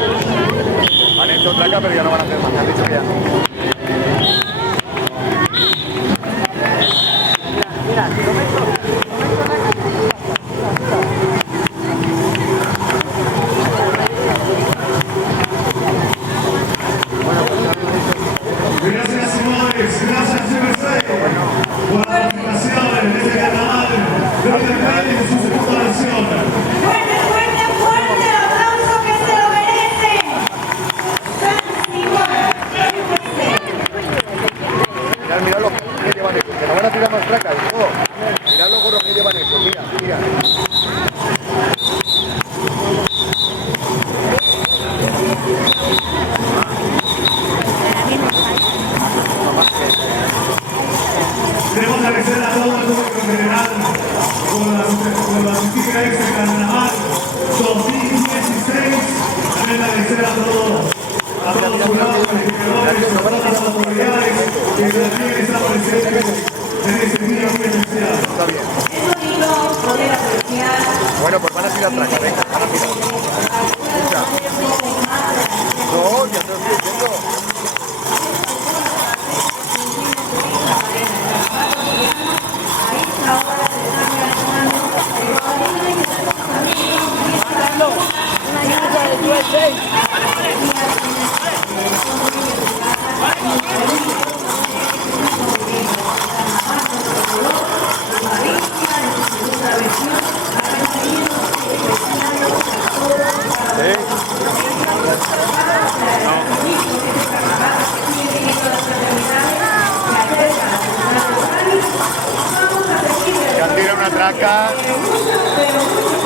Han hecho traca, pero ya no van a hacer más. Han dicho que ya no. Mira, kilómetros. Gracias, señores. Gracias, USA, por la participación en este canal de Internet en su segunda versión. Fuerte, fuerte, fuerte el aplauso que se lo merecen. Mirad los que llevan eso, que no van a tirar más tracas. Oh, mirad los gorros que llevan eso, mira, mira. Queremos agradecer a todo el público en general por la visita extra Carnaval 2016. También agradecer a todos los jurados, calificadores, a todas las autoridades que también están presentes en este día muy especial. Está bien. Es bonito poder apreciar. Bueno, pues van a tirar tracas, venga, van a tirar. Escucha. No, ya te lo estoy diciendo. Que han tirado una traca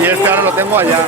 y este ahora lo tengo allá.